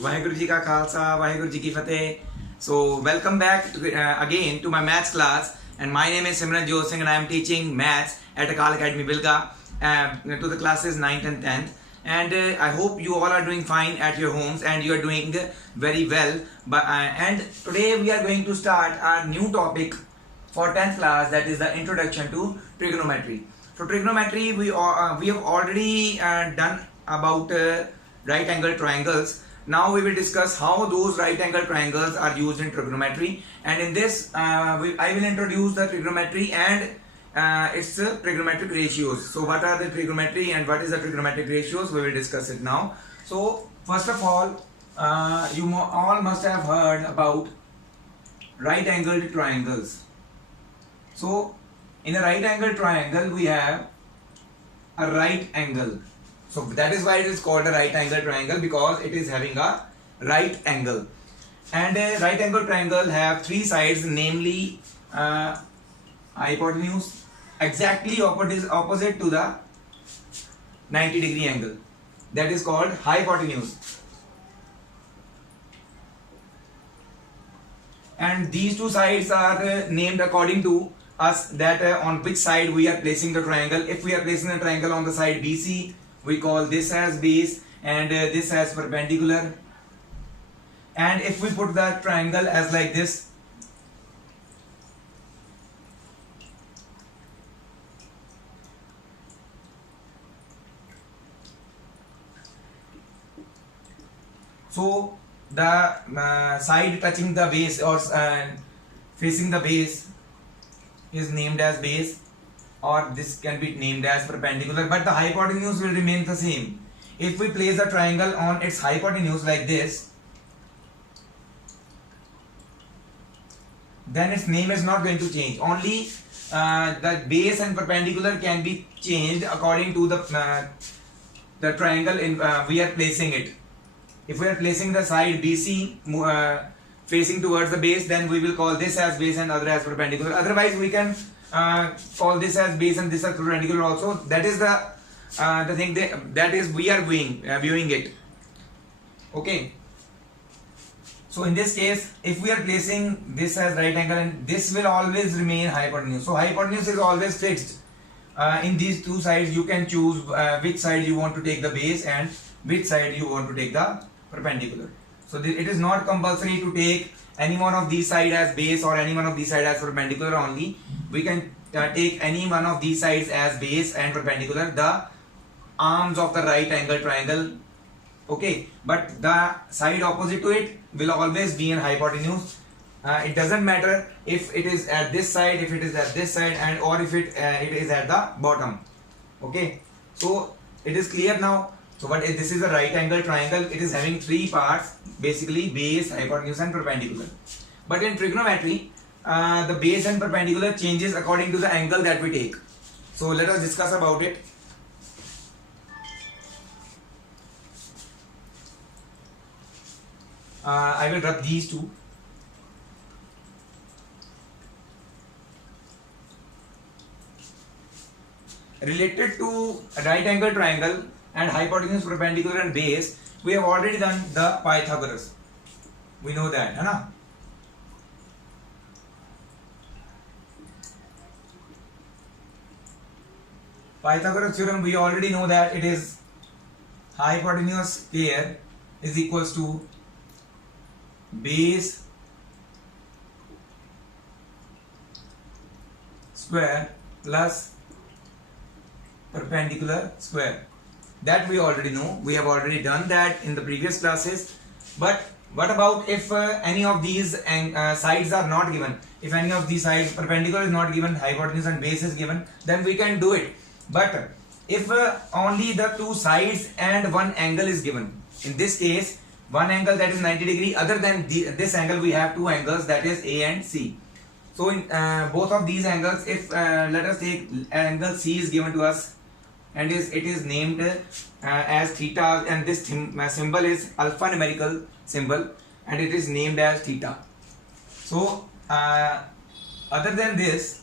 वाहेगुरु जी का खालसा, वाहेगुरु जी की फतेह. So welcome back again to my maths class, and my name is Simran Singh and I am teaching maths at Akal Academy Bilga to the classes 9th and 10th. And I hope you all are doing fine at your homes and you are doing very well. And today we are going to start our new topic for 10th class, that is the introduction to trigonometry. So trigonometry we have already done about right angle triangles. Now we will discuss how those right angle triangles are used in trigonometry, and in this I will introduce the trigonometry and its trigonometric ratios. So what are the trigonometry and what is the trigonometric ratios? We will discuss it now. So first of all, you all must have heard about right angled triangles. So in a right angle triangle we have a right angle. So that is why it is called a right angle triangle, because it is having a right angle. And a right angle triangle have three sides, namely hypotenuse exactly opposite to the 90-degree angle. That is called hypotenuse. And these two sides are named according to us, that on which side we are placing the triangle. If we are placing the triangle on the side BC, we call this as base and this as perpendicular. And if we put the triangle as like this, so the side touching the base or facing the base is named as base, or this can be named as perpendicular, but the hypotenuse will remain the same. If we place a triangle on its hypotenuse like this, then its name is not going to change. Only the base and perpendicular can be changed according to the triangle in we are placing it. If we are placing the side BC facing towards the base, then we will call this as base and other as perpendicular. Otherwise we can call this as base and this as perpendicular also. That is the thing that is we are viewing it. Okay. So in this case, if we are placing this as right angle, and this will always remain hypotenuse. So hypotenuse is always fixed. In these two sides, you can choose which side you want to take the base and which side you want to take the perpendicular. So it is not compulsory to take any one of these side as base or any one of these side as perpendicular only. We can take any one of these sides as base and perpendicular, the arms of the right angle triangle. Okay, but the side opposite to it will always be in hypotenuse. It doesn't matter if it is at this side, if it is at this side, and or if it is at the bottom. Okay, so it is clear now. So what this is a right angle triangle. It is having three parts, basically base, hypotenuse and perpendicular. But in trigonometry, the base and perpendicular changes according to the angle that we take. So let us discuss about it. I will rub these two. Related to a right angle triangle and hypotenuse, perpendicular and base, we have already done the Pythagoras. We know that, है ना? Pythagoras theorem, we already know that it is hypotenuse square is equals to base square plus perpendicular square. That we already know. We have already done that in the previous classes. But what about if any of these sides are not given? If any of these sides, perpendicular is not given, hypotenuse and base is given, then we can do it. But if only the two sides and one angle is given, in this case one angle that is 90 degree, other than this angle we have two angles, that is A and C. So in both of these angles, if let us take angle C is given to us, and it is named as theta, and this symbol is alphanumerical symbol, and it is named as theta. So other than this,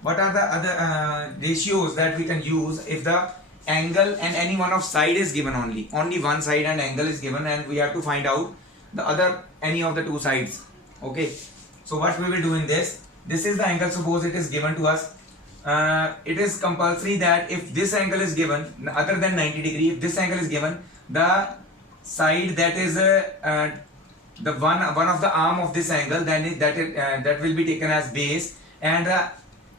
what are the other ratios that we can use if the angle and any one of side is given, only one side and angle is given, and we have to find out the other any of the two sides. Okay, so what we will do in this is the angle. Suppose it is given to us. It is compulsory that if this angle is given other than 90 degree, if this angle is given, the side that is the one of the arm of this angle, then that will be taken as base, and the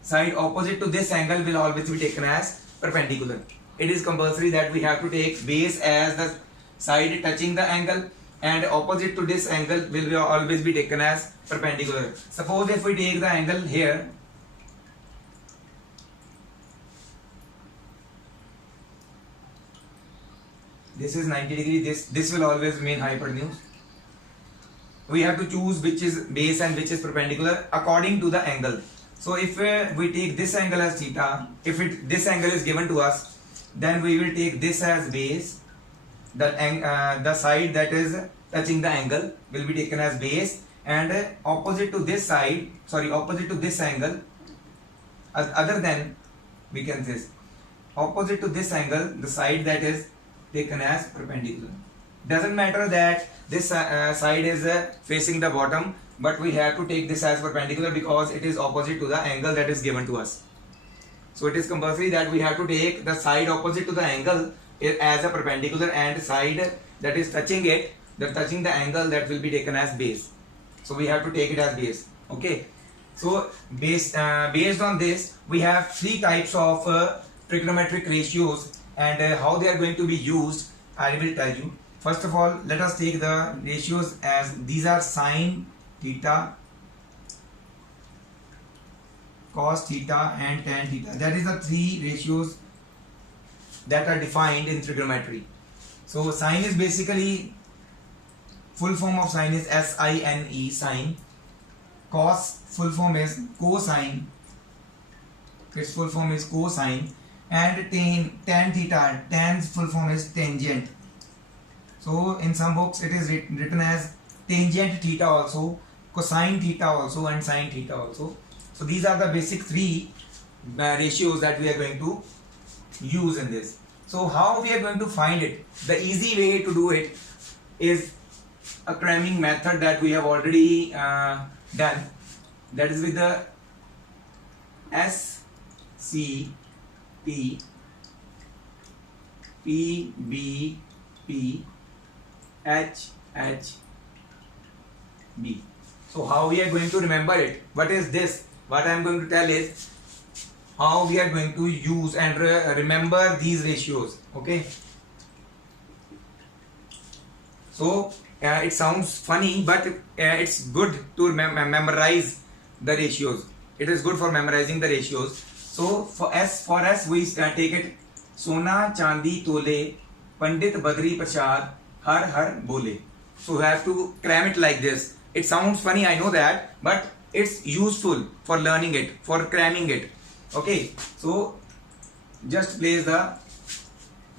side opposite to this angle will always be taken as perpendicular. It is compulsory that we have to take base as the side touching the angle, and opposite to this angle will always be taken as perpendicular. Suppose if we take the angle here, this is 90 degree, this will always remain hypotenuse. We have to choose which is base and which is perpendicular according to the angle. So if we take this angle as theta, if this angle is given to us, then we will take this as base. The side that is touching the angle will be taken as base, and opposite to this angle, other than, we can say, opposite to this angle, the side that is taken as perpendicular. Doesn't matter that this side is facing the bottom, but we have to take this as perpendicular because it is opposite to the angle that is given to us. So it is compulsory that we have to take the side opposite to the angle as a perpendicular, and side that is touching the angle, that will be taken as base. So we have to take it as base. Okay, so based on this, we have three types of trigonometric ratios, and how they are going to be used I will tell you. First of all, let us take the ratios as these are sine theta, cos theta and tan theta. That is the three ratios that are defined in trigonometry. So sine is basically, full form of sine is S-I-N-E, sine. Cos full form is cosine, its full form is cosine. And tan theta, tan's full form is tangent. So in some books it is written as tangent theta also, cosine theta also, and sine theta also. So these are the basic three ratios that we are going to use in this. So how we are going to find it? The easy way to do it is a cramming method that we have already done. That is with the S, C, P, P, B, P, H, H, B. So how we are going to remember it? What is this? What I am going to tell is how we are going to use and remember these ratios. Okay. So it sounds funny, but it's good to memorize the ratios. It is good for memorizing the ratios. So for S we take it Sona Chandi Tole Pandit Badri Prasad Har Har Bole. So we have to cram it like this. It sounds funny, I know that, but it's useful for learning it, for cramming it. Okay, so just place the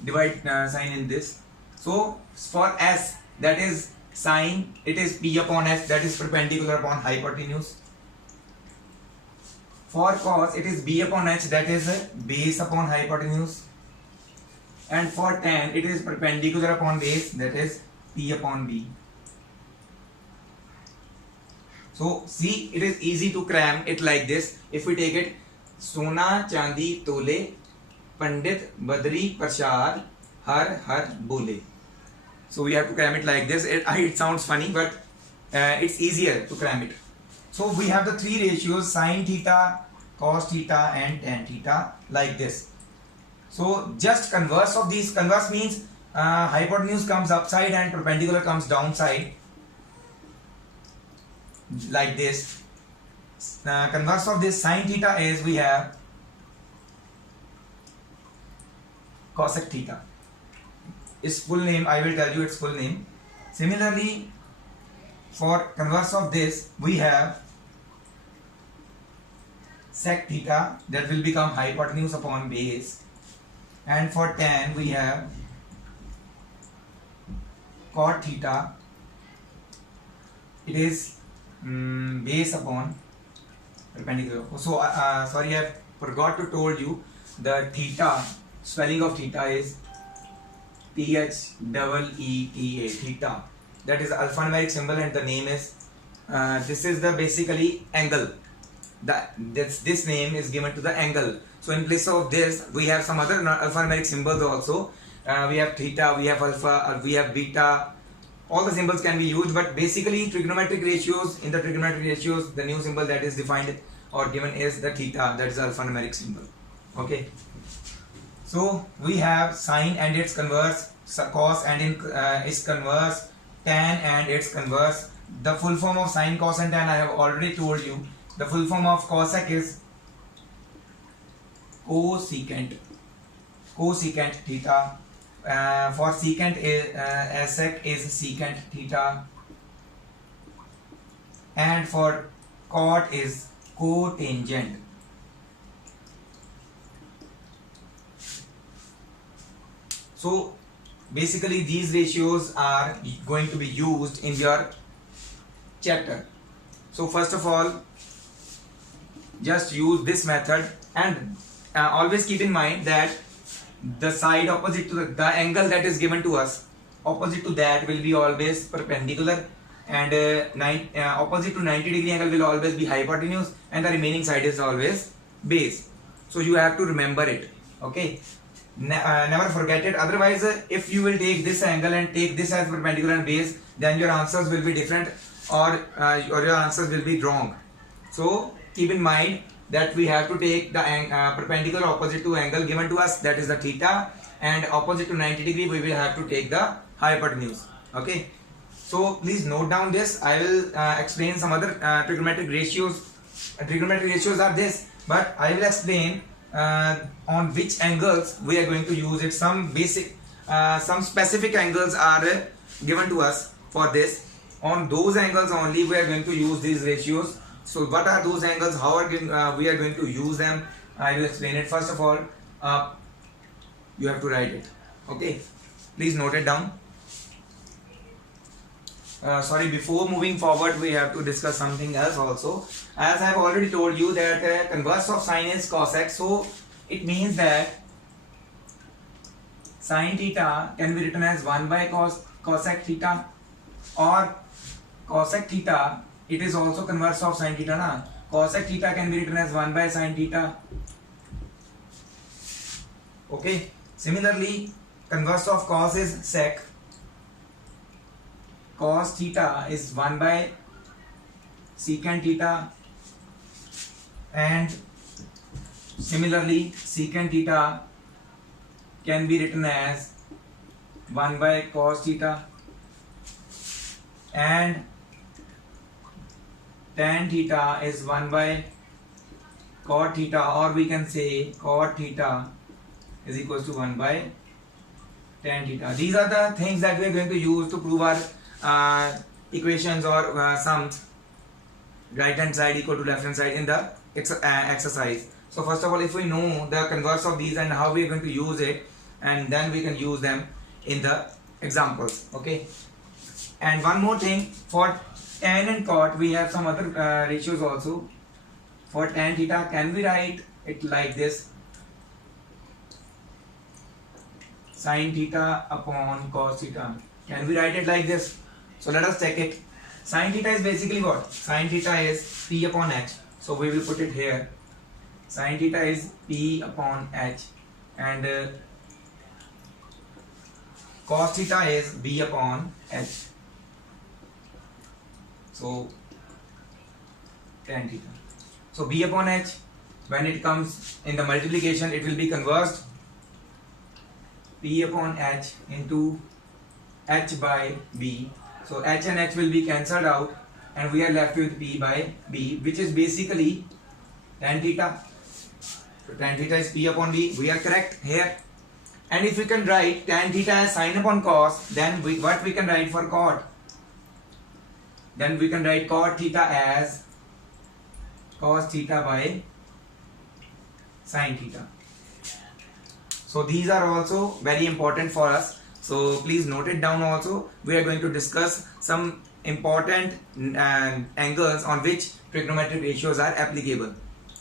divide sign in this. So for S, that is sine, it is P upon S, that is perpendicular upon hypotenuse. For cos, it is B upon H, that is base upon hypotenuse. And for tan, it is perpendicular upon base, that is P upon B. So see, it is easy to cram it like this. If we take it Sona Chandi Tole Pandit Badri Prasad Har Har Bole. So we have to cram it like this. It sounds funny, but it's easier to cram it. So we have the three ratios: sine theta, cos theta and tan theta, like this. So just converse of these. Converse means hypotenuse comes upside and perpendicular comes downside, like this. Converse of this sine theta is we have cosec theta. Its full name, I will tell you its full name. Similarly, for converse of this, we have sec theta, that will become hypotenuse upon base. And for tan, we have cot theta, it is base upon perpendicular. So sorry, I forgot to told you the theta. spelling of theta is THEETA, theta. That is the alphanumeric symbol, and the name is this is the basically angle. This name is given to the angle. So in place of this, we have some other alphanumeric symbols also. We have theta, we have alpha, we have beta. All the symbols can be used, but basically trigonometric ratios. In the trigonometric ratios, the new symbol that is defined or given is the theta. That is the alphanumeric symbol. Okay. So we have sine and its converse, cos and its converse, tan and its converse. The full form of sine, cos and tan I have already told you. The full form of cosec is cosecant theta. For secant is sec is secant theta, and for cot is cotangent. So basically these ratios are going to be used in your chapter. So first of all, just use this method, and always keep in mind that the side opposite to the angle that is given to us, opposite to that will be always perpendicular, and opposite to 90-degree angle will always be hypotenuse, and the remaining side is always base. So you have to remember it. Okay, never forget it. Otherwise, if you will take this angle and take this as perpendicular and base, then your answers will be different, or your answers will be wrong. So keep in mind that we have to take the perpendicular opposite to angle given to us, that is the theta, and opposite to 90-degree we will have to take the hypotenuse. Okay, so please note down this. I will explain some other trigonometric ratios. Trigonometric ratios are this, but I will explain on which angles we are going to use it. Some basic, some specific angles are given to us for this. On those angles only we are going to use these ratios. So what are those angles? How are we are going to use them? I will explain it. First of all, you have to write it. Okay, please note it down. Sorry, before moving forward, we have to discuss something else also. As I have already told you that converse of sine is cosec. So it means that sine theta can be written as 1 by cosec theta, or cosec theta. It is also converse of sine theta, na? Cosec theta can be written as 1 by sine theta. Okay. Similarly, converse of cos is sec. Cos theta is 1 by secant theta, and similarly secant theta can be written as 1 by cos theta, and tan theta is 1 by cot theta, or we can say cot theta is equals to 1 by tan theta. These are the things that we are going to use to prove our equations or sums, right hand side equal to left hand side, in the exercise. So first of all, if we know the converse of these and how we are going to use it, and then we can use them in the examples. Okay, and one more thing, for tan and cot we have some other ratios also. For tan theta, can we write it like this: sin theta upon cos theta? Can we write it like this? So let us check it. Sin theta is basically what? Sin theta is P upon H. So we will put it here. Sin theta is P upon H, and cos theta is B upon H. So tan theta. So B upon H, when it comes in the multiplication, it will be conversed. P upon H into H by B. So H and H will be cancelled out, and we are left with P by B, which is basically tan theta. So tan theta is P upon B. We are correct here. And if we can write tan theta as sin upon cos, then what we can write for cot? Then we can write cot theta as cos theta by sin theta. So these are also very important for us. So please note it down also. We are going to discuss some important angles on which trigonometric ratios are applicable.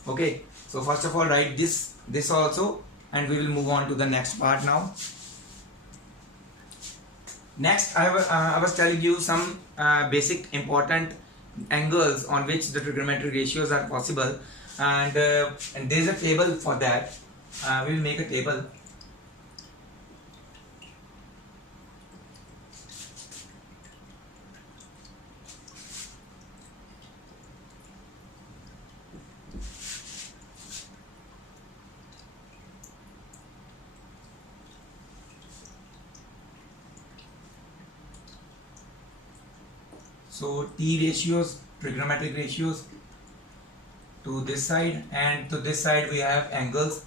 Okay. So first of all, write this also, and we will move on to the next part now. Next, I was telling you some basic important angles on which the trigonometric ratios are possible, and there is a table for that. We will make a table. So T ratios, trigonometric ratios to this side, and to this side we have angles.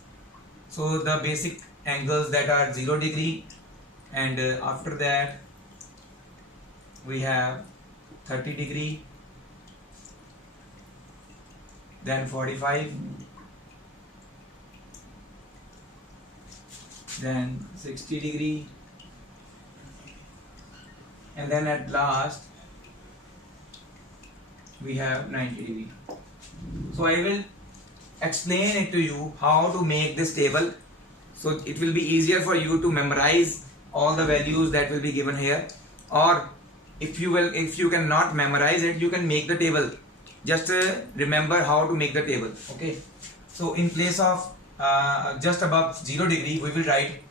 So the basic angles that are 0 degree, and after that we have 30 degree, then 45, then 60 degree, and then at last we have 90 degree. So I will explain it to you how to make this table, so it will be easier for you to memorize all the values that will be given here, or if you cannot memorize it, you can make the table. Just remember how to make the table. Okay, so in place of just above 0 degree, we will write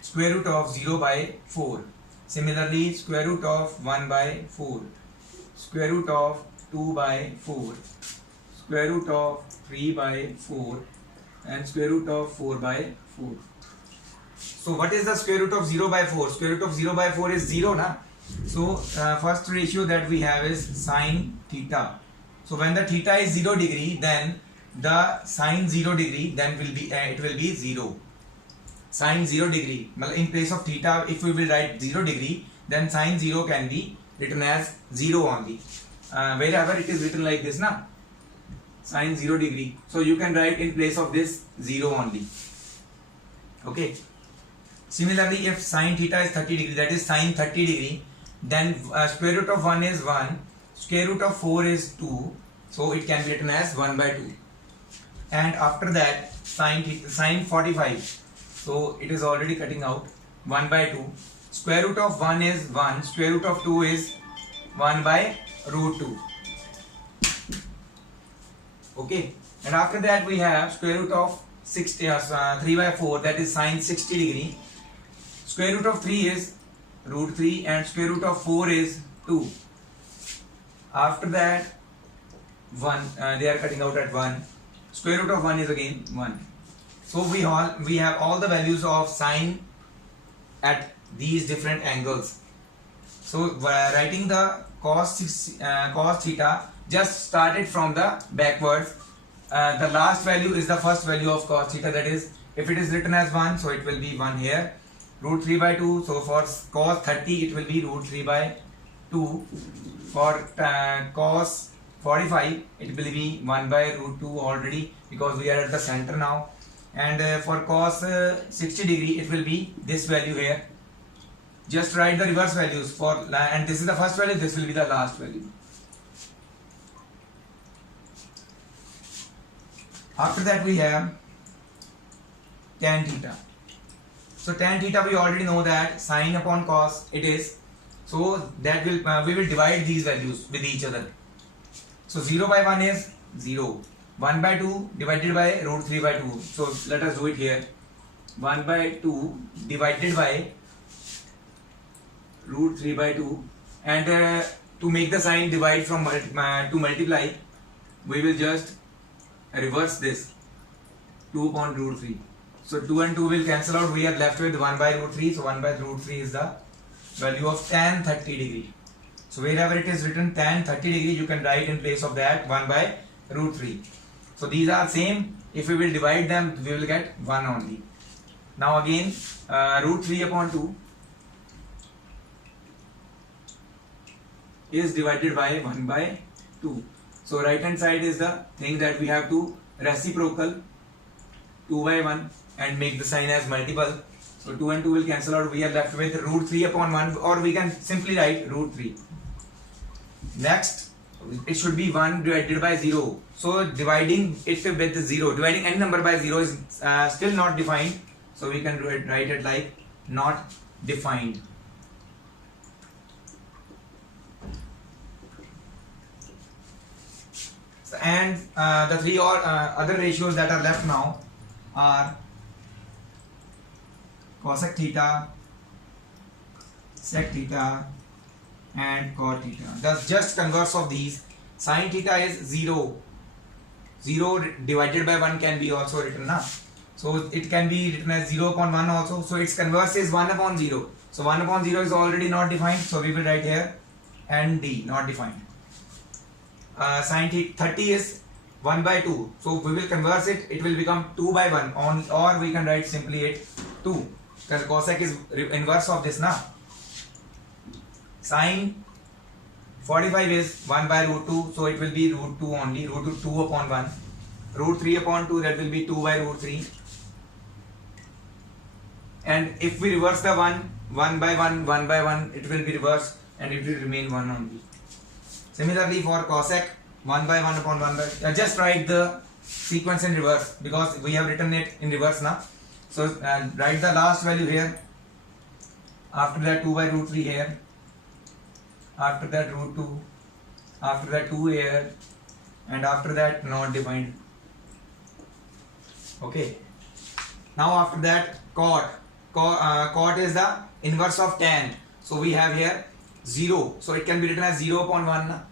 square root of 0 by 4. Similarly, square root of 1 by 4, square root of 2 by 4, square root of 3 by 4, and square root of 4 by 4. So what is the square root of 0 by 4? Square root of 0 by 4 is 0, na? So first ratio that we have is sine theta. So when the theta is 0 degree, then the sine 0 degree, then will be it will be 0. Sine 0 degree, in place of theta, if we will write 0 degree, then sine 0 can be written as 0 only. Wherever it is written like this, na, sine 0 degree, so you can write in place of this 0 only. Okay, similarly, if sine theta is 30 degree, that is sine 30 degree, then square root of 1 is 1, square root of 4 is 2, so it can be written as 1 by 2. And after that, sine 45, so it is already cutting out, 1 by 2, square root of 1 is 1, square root of 2 is 1 by root 2. Okay, and after that we have square root of 3 by 4, that is sine 60 degree, square root of 3 is root 3, and square root of 4 is 2. After that 1, they are cutting out at 1, square root of 1 is again 1. So we have all the values of sine at these different angles. So writing the cos theta, just start it from the backwards. The last value is the first value of cos theta, that is, if it is written as 1, so it will be 1 here, root 3 by 2, so for cos 30 it will be root 3 by 2, for cos 45 it will be 1 by root 2 already, because we are at the center now, and for cos 60 degree it will be this value here. Just write the reverse values for, and this is the first value, this will be the last value. After that we have tan theta. So tan theta, we already know that sine upon cos it is, so that will we will divide these values with each other. So 0 by 1 is 0, 1 by 2 divided by root 3 by 2. So let us do it here. 1 by 2 divided by root 3 by 2, and to make the sign divide from to multiply, we will just reverse this, 2 upon root 3. So 2 and 2 will cancel out, we are left with 1 by root 3. So 1 by root 3 is the value of tan 30 degree. So wherever it is written tan 30 degree, you can write in place of that 1 by root 3. So these are same, if we will divide them, we will get 1 only. Now again, root 3 upon 2 is divided by 1 by 2. So right hand side is the thing that we have to reciprocal 2 by 1 and make the sign as multiple. So 2 and 2 will cancel out, we are left with root 3 upon 1, or we can simply write root 3. Next, it should be 1 divided by 0. So dividing it with 0, dividing any number by 0 is still not defined. So we can write it like not defined. And the three or other ratios that are left now are cosec theta, sec theta, and cot theta. The just converse of these, sin theta is 0. 0 divided by 1 can be also written now. So it can be written as 0 upon 1 also. So its converse is 1 upon 0. So 1 upon 0 is already not defined. So we will write here ND, not defined. Sin 30 is 1 by 2. So we will converse it. It will become 2 by 1. Or we can write simply it 2. Because cosec is inverse of this now. Sin 45 is 1 by root 2. So it will be root 2 only. Root 2 upon 1. Root 3 upon 2, that will be 2 by root 3. And if we reverse the 1 by 1 by 1, it will be reversed and it will remain 1 only. Similarly for cosec, 1 by 1 upon 1 by, just write the sequence in reverse because we have written it in reverse now. So write the last value here, after that 2 by root 3 here, after that root 2, after that 2 here, and after that not defined. Okay. Now after that cot is the inverse of tan. So we have here 0. So it can be written as 0 upon 1.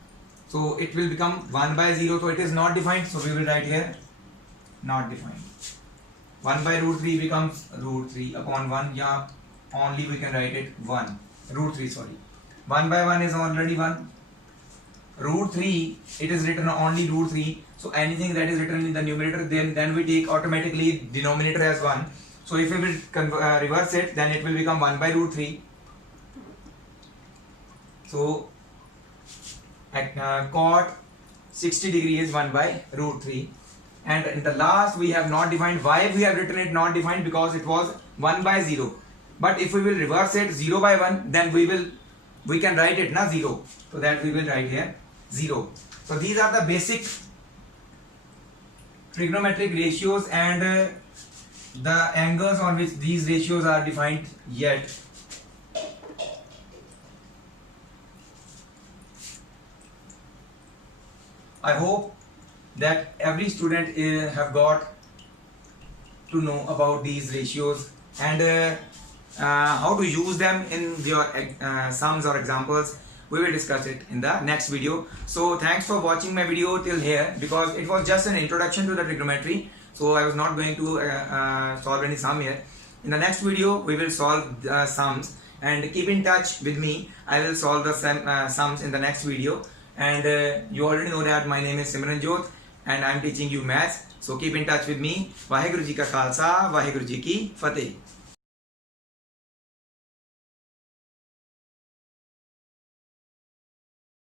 So it will become 1 by 0. So it is not defined. So we will write here not defined. 1 by root 3 becomes root 3 upon 1. Yeah, only we can write it 1. Root 3, sorry. 1 by 1 is already 1. Root 3, it is written only root 3. So anything that is written in the numerator, then we take automatically denominator as 1. So if we will reverse it, then it will become 1 by root 3. So cot 60 degree is 1 by root 3. And in the last we have not defined. Why we have written it not defined? Because it was 1 by 0. But if we will reverse it 0 by 1, then we can write it na 0. So that we will write here 0. So these are the basic trigonometric ratios and the angles on which these ratios are defined yet. I hope that every student have got to know about these ratios and how to use them in your sums or examples. We will discuss it in the next video. So thanks for watching my video till here, because it was just an introduction to the trigonometry. So I was not going to solve any sum here. In the next video we will solve sums, and keep in touch with me. I will solve the sums in the next video. And you already know that my name is Simranjot and I am teaching you maths. So keep in touch with me. Vaheguru Ji Ka Khalsa, Vaheguru Ji Ki Fateh.